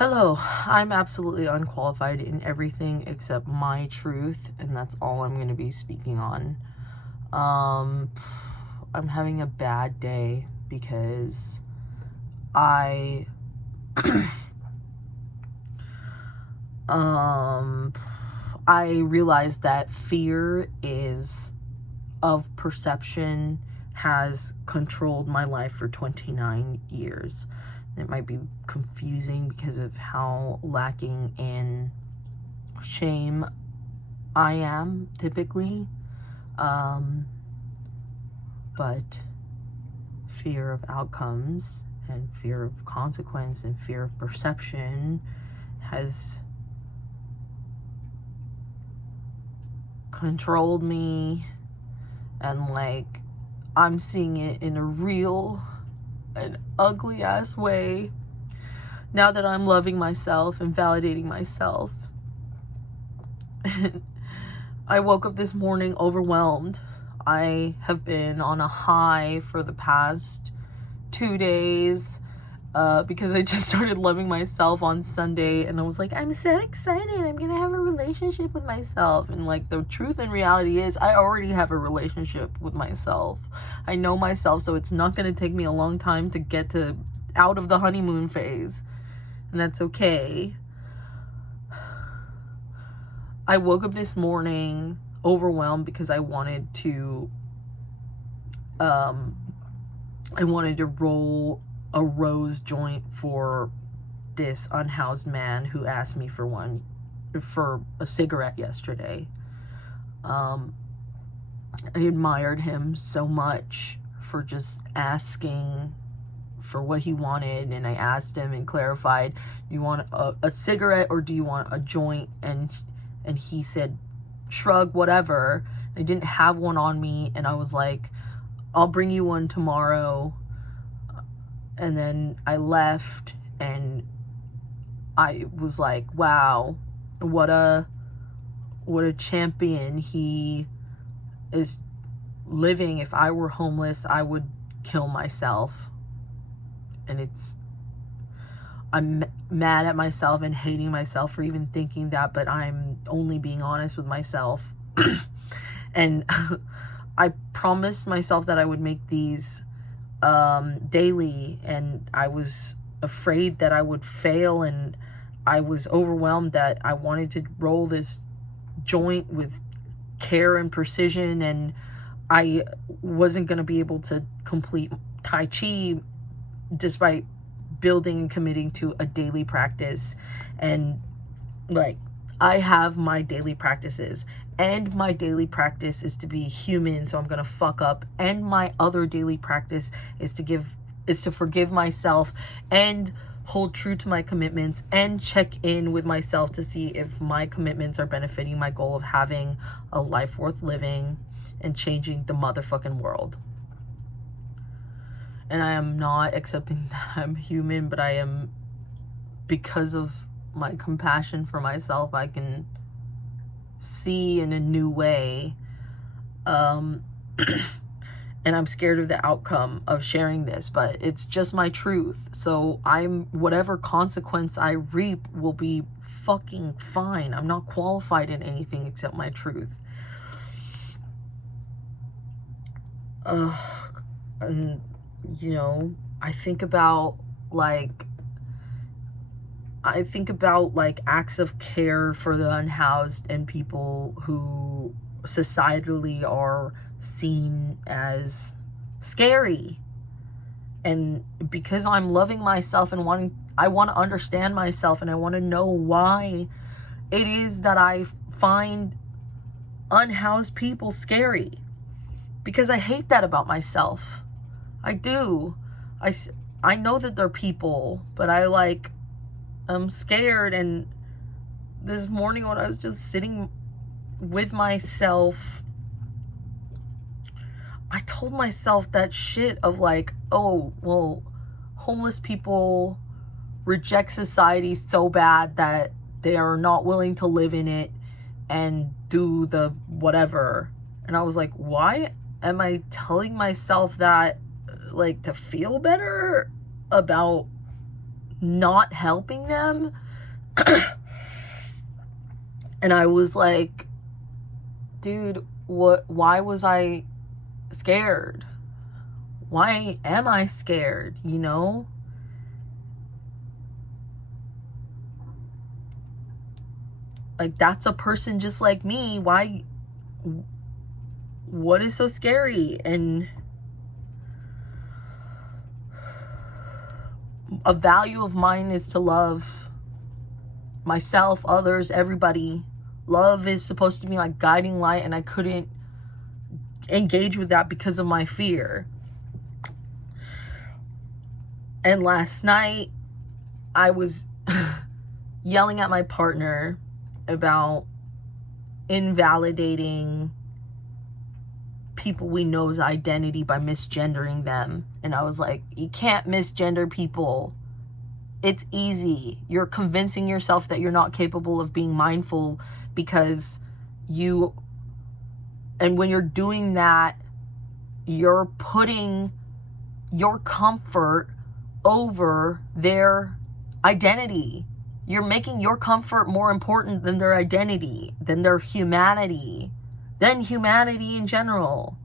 Hello, I'm absolutely unqualified in everything except my truth, and that's all I'm going to be speaking on. Um, I'm having a bad day because I, um, I realized that fear of perception has controlled my life for 29 years. It might be confusing because of how lacking in shame I am typically. But fear of outcomes and fear of consequence and fear of perception has controlled me, and I'm seeing it in a real and ugly ass way now that I'm loving myself and validating myself. I woke up this morning overwhelmed. I have been on a high for the past 2 days because I just started loving myself on Sunday, and I was like, I'm so excited, I'm gonna have a relationship with myself. And the truth and reality is I already have a relationship with myself. I know myself, so it's not gonna take me a long time to get out of the honeymoon phase, and that's okay. I woke up this morning overwhelmed because I wanted to roll a rose joint for this unhoused man who asked me for a cigarette yesterday. I admired him so much for just asking for what he wanted, and I asked him and clarified, do you want a cigarette or do you want a joint? And he said, shrug, whatever. I didn't have one on me, and I was like, I'll bring you one tomorrow. And then I left, and I was like, wow, what a champion he is living. If I were homeless, I would kill myself. And I'm mad at myself and hating myself for even thinking that, but I'm only being honest with myself. And I promised myself that I would make these daily, and I was afraid that I would fail, and I was overwhelmed that I wanted to roll this joint with care and precision, and I wasn't going to be able to complete Tai Chi despite building and committing to a daily practice. And I have my daily practices, and my daily practice is to be human, so I'm gonna fuck up, and my other daily practice is to forgive myself and hold true to my commitments and check in with myself to see if my commitments are benefiting my goal of having a life worth living and changing the motherfucking world. And I am not accepting that I'm human, but I am, because of my compassion for myself, I can see in a new way. And I'm scared of the outcome of sharing this, but it's just my truth. So whatever consequence I reap will be fucking fine. I'm not qualified in anything except my truth. And I think about acts of care for the unhoused and people who societally are seen as scary. And because I'm loving myself and I want to understand myself, and I want to know why it is that I find unhoused people scary, because I hate that about myself. I do. I know that they're people, but I'm scared. And this morning when I was just sitting with myself, I told myself that shit of oh, well, homeless people reject society so bad that they are not willing to live in it and do the whatever. And I was like, why am I telling myself that, to feel better about not helping them. And I was like, dude, why was I scared? Why am I scared, you know? Like, that's a person just like me. Why? What is so scary? And a value of mine is to love myself, others, everybody. Love is supposed to be my guiding light, and I couldn't engage with that because of my fear. And last night, I was yelling at my partner about invalidating people we know's identity by misgendering them. And I was like, you can't misgender people. It's easy. You're convincing yourself that you're not capable of being mindful because and when you're doing that, you're putting your comfort over their identity. You're making your comfort more important than their identity, than their humanity, than humanity in general.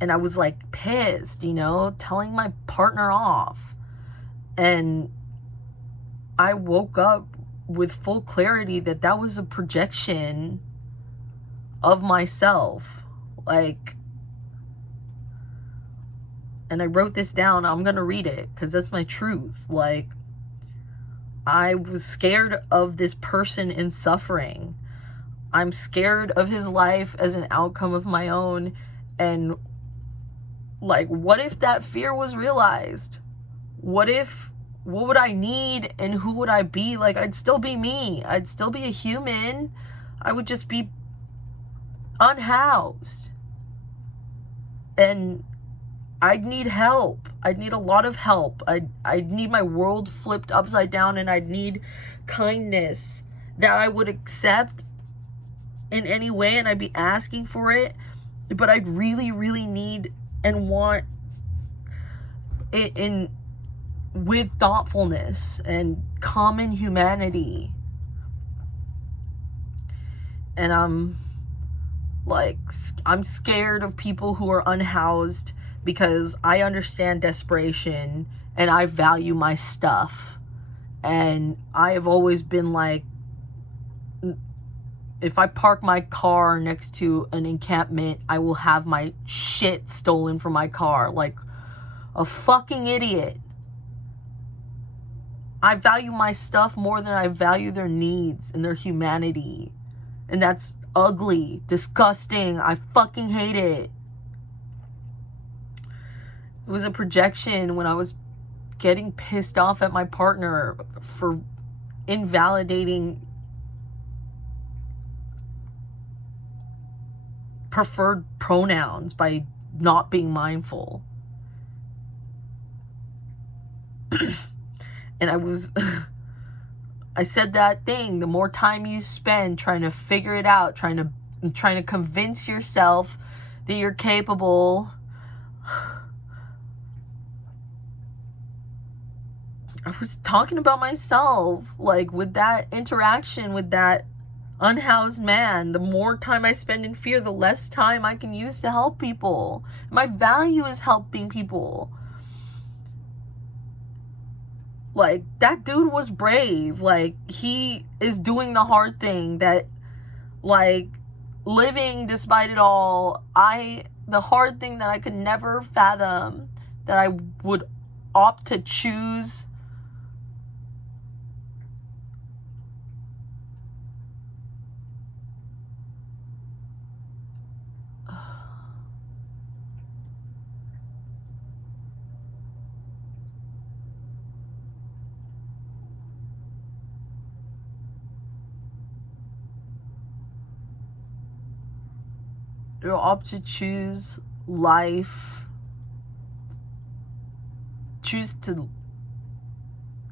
And I was like pissed, you know, telling my partner off. And I woke up with full clarity that that was a projection of myself. Like, and I wrote this down. I'm going to read it because that's my truth. Like, I was scared of this person in suffering. I'm scared of his life as an outcome of my own. And like, what if that fear was realized? What would I need and who would I be? Like, I'd still be me. I'd still be a human. I would just be unhoused. And I'd need help. I'd need a lot of help. I'd need my world flipped upside down, and I'd need kindness that I would accept in any way, and I'd be asking for it. But I'd really, really need and want it with thoughtfulness and common humanity. And I'm scared of people who are unhoused, because I understand desperation and I value my stuff. And I have always been like, if I park my car next to an encampment, I will have my shit stolen from my car. Like a fucking idiot. I value my stuff more than I value their needs and their humanity. And that's ugly, disgusting. I fucking hate it. It was a projection when I was getting pissed off at my partner for invalidating preferred pronouns by not being mindful. And I said that thing, the more time you spend trying to figure it out, trying to convince yourself that you're capable. I was talking about myself, like, with that interaction with that unhoused man. The more time I spend in fear, the less time I can use to help people. My value is helping people. Like, that dude was brave. Like, he is doing the hard thing that, like, living despite it all. The hard thing that I could never fathom, that I would opt to choose life, choose to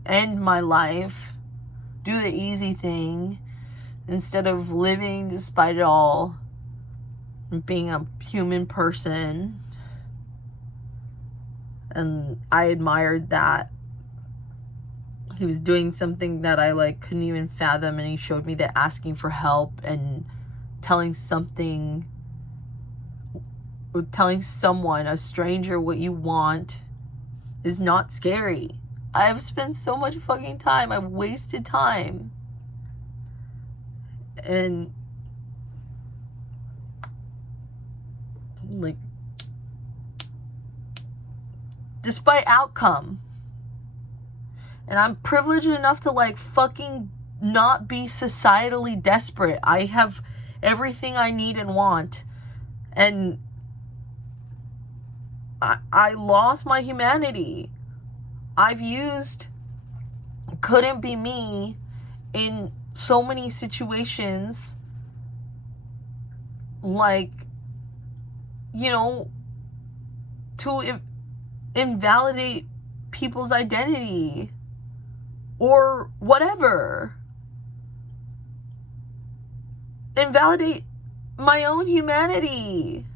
end my life, do the easy thing, instead of living despite it all and being a human person. And I admired that. he was doing something that I like couldn't even fathom, and he showed me that asking for help and telling someone, a stranger, what you want is not scary. I've spent so much fucking time. I've wasted time. And like, despite outcome, and I'm privileged enough to like fucking not be societally desperate. I have everything I need and want, and I lost my humanity. I've used couldn't be me in so many situations, like, you know, to invalidate people's identity or whatever. Invalidate my own humanity.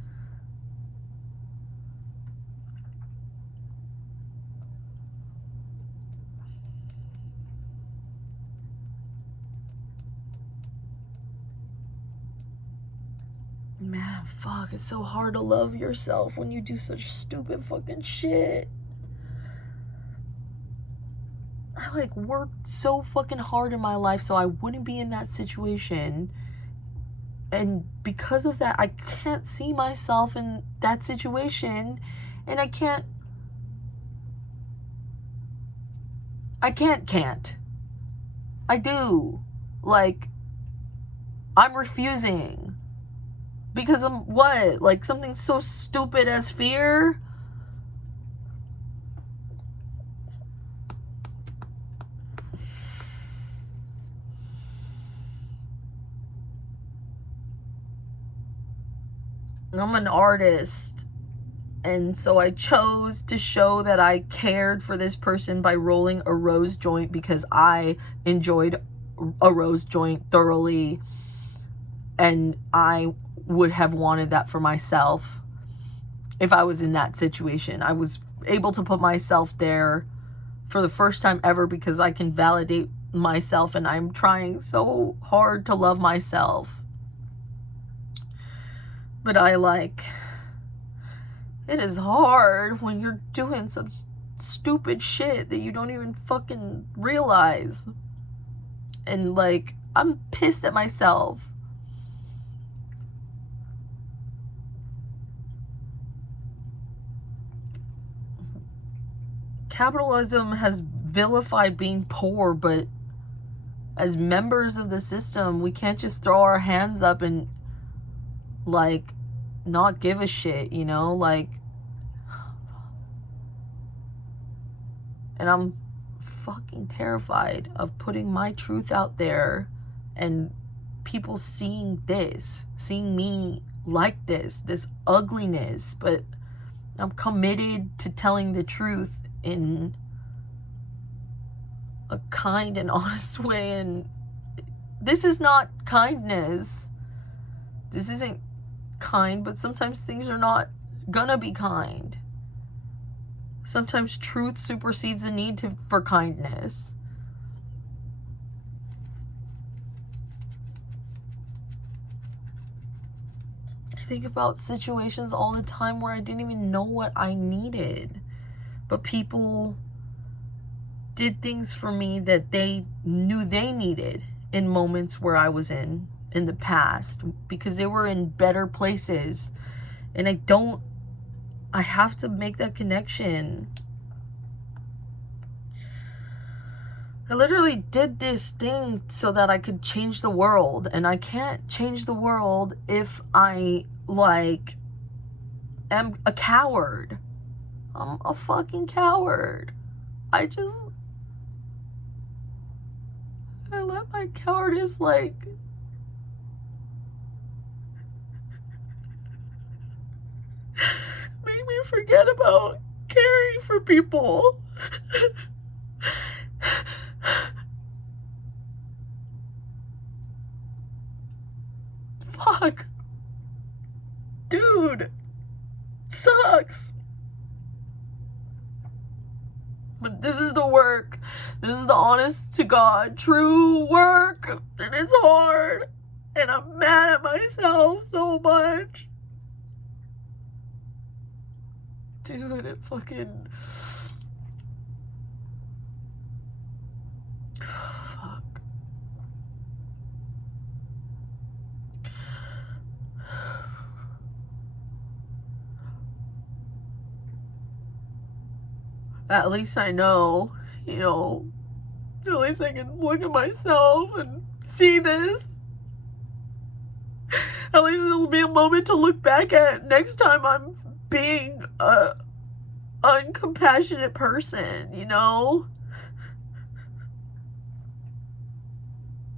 Man, fuck, it's so hard to love yourself when you do such stupid fucking shit. I like worked so fucking hard in my life so I wouldn't be in that situation. And because of that, I can't see myself in that situation. And I can't. I do. Like, I'm refusing. Because of what? Like something so stupid as fear? I'm an artist, and so I chose to show that I cared for this person by rolling a rose joint because I enjoyed a rose joint thoroughly, and I would have wanted that for myself if I was in that situation. I was able to put myself there for the first time ever because I can validate myself, and I'm trying so hard to love myself. But it is hard when you're doing some stupid shit that you don't even fucking realize. And like, I'm pissed at myself. Capitalism has vilified being poor, but as members of the system, we can't just throw our hands up and like not give a shit, you know? Like, and I'm fucking terrified of putting my truth out there and people seeing me like this ugliness. But I'm committed to telling the truth in a kind and honest way. And this is not kindness. This isn't kind, but sometimes things are not gonna be kind. Sometimes truth supersedes the need for kindness. I think about situations all the time where I didn't even know what I needed, but people did things for me that they knew they needed in moments where I was in the past, because they were in better places. And I have to make that connection. I literally did this thing so that I could change the world, and I can't change the world if I like am a coward. I'm a fucking coward. I let my cowardice like make me forget about caring for people. Fuck. Dude. Sucks. But this is the work This is the honest to God true work, and it's hard, and I'm mad at myself so much. Dude, it fucking... Fuck. At least I know, you know, at least I can look at myself and see this. At least it'll be a moment to look back at next time I'm being a uncompassionate person, you know?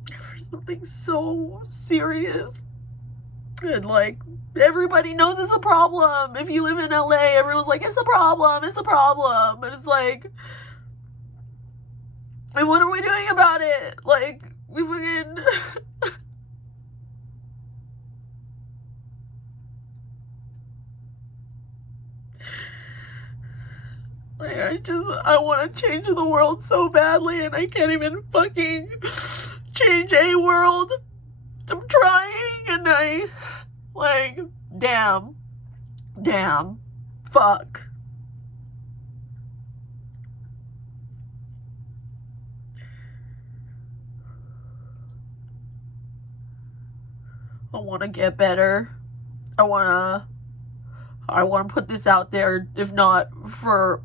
For something so serious. And like, everybody knows it's a problem. If you live in LA, everyone's like, it's a problem, it's a problem. But it's like, and what are we doing about it? Like, we fucking... Like, I want to change the world so badly, and I can't even fucking change a world. I'm trying, and like, damn, fuck. I want to get better. I want to put this out there, if not for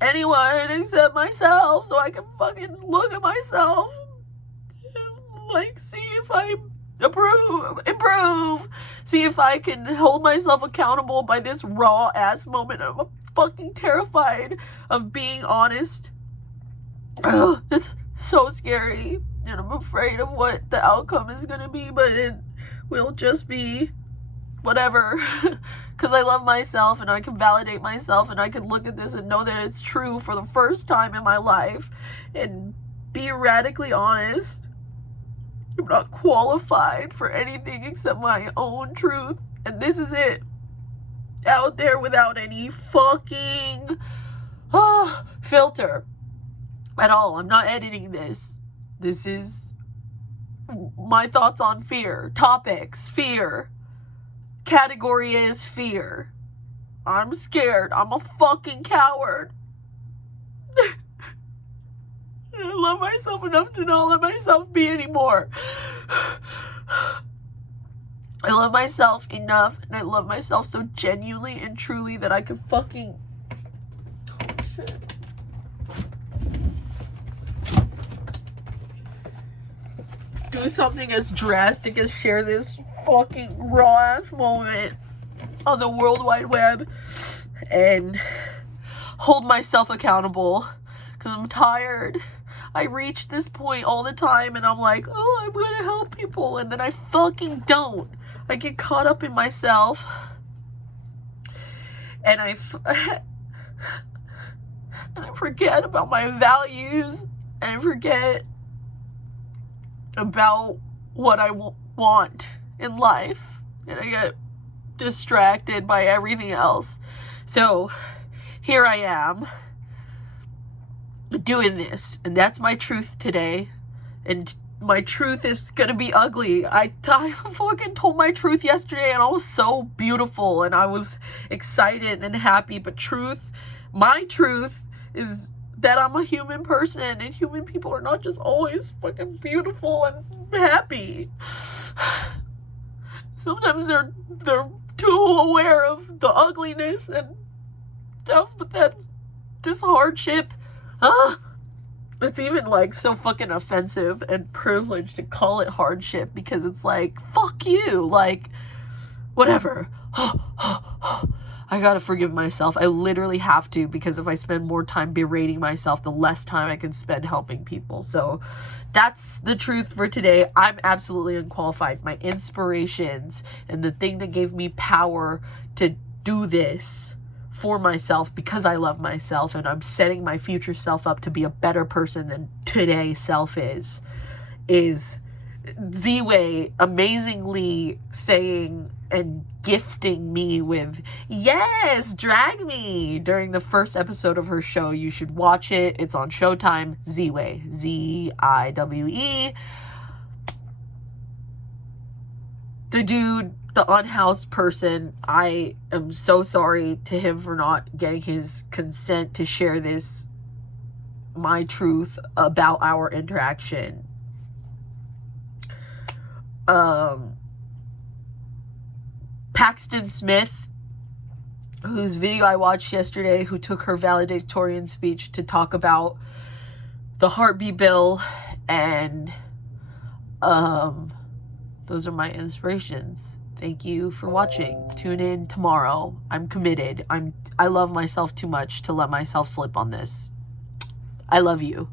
anyone except myself, so I can fucking look at myself and, like, see if I improve, see if I can hold myself accountable by this raw ass moment. I'm fucking terrified of being honest. Ugh, it's so scary, and I'm afraid of what the outcome is gonna be, but it will just be whatever, because I love myself, and I can validate myself, and I can look at this and know that it's true for the first time in my life, and be radically honest. I'm not qualified for anything except my own truth, and this is it, out there without any fucking filter at all. I'm not editing this. This is my thoughts on fear, topics, fear. Category is fear. I'm scared. I'm a fucking coward. I love myself enough to not let myself be anymore. I love myself enough, and I love myself so genuinely and truly that I could fucking... do something as drastic as share this fucking raw ass moment on the World Wide Web and hold myself accountable, because I'm tired. I reach this point all the time, and I'm like, oh, I'm gonna help people, and then I fucking don't. I get caught up in myself, and I forget about my values, and I forget about what I want in life, and I get distracted by everything else. So here I am doing this, and that's my truth today, and my truth is gonna be ugly. I fucking told my truth yesterday, and I was so beautiful, and I was excited and happy, but my truth is that I'm a human person, and human people are not just always fucking beautiful and happy. Sometimes they're too aware of the ugliness and stuff, but that's this hardship. It's even like so fucking offensive and privileged to call it hardship, because it's like, fuck you, like, whatever. I gotta forgive myself. I literally have to, because if I spend more time berating myself, the less time I can spend helping people. So that's the truth for today. I'm absolutely unqualified. My inspirations and the thing that gave me power to do this for myself, because I love myself, and I'm setting my future self up to be a better person than today's self is Ziwe amazingly saying and gifting me with, yes, drag me, during the first episode of her show. You should watch it. It's on Showtime. Ziwe. Z-I-W-E. The dude, the unhoused person, I am so sorry to him for not getting his consent to share this, my truth about our interaction. Paxton Smith, whose video I watched yesterday, who took her valedictorian speech to talk about the heartbeat bill, and those are my inspirations. Thank you for watching. Tune in tomorrow. I'm committed. I love myself too much to let myself slip on this. I love you.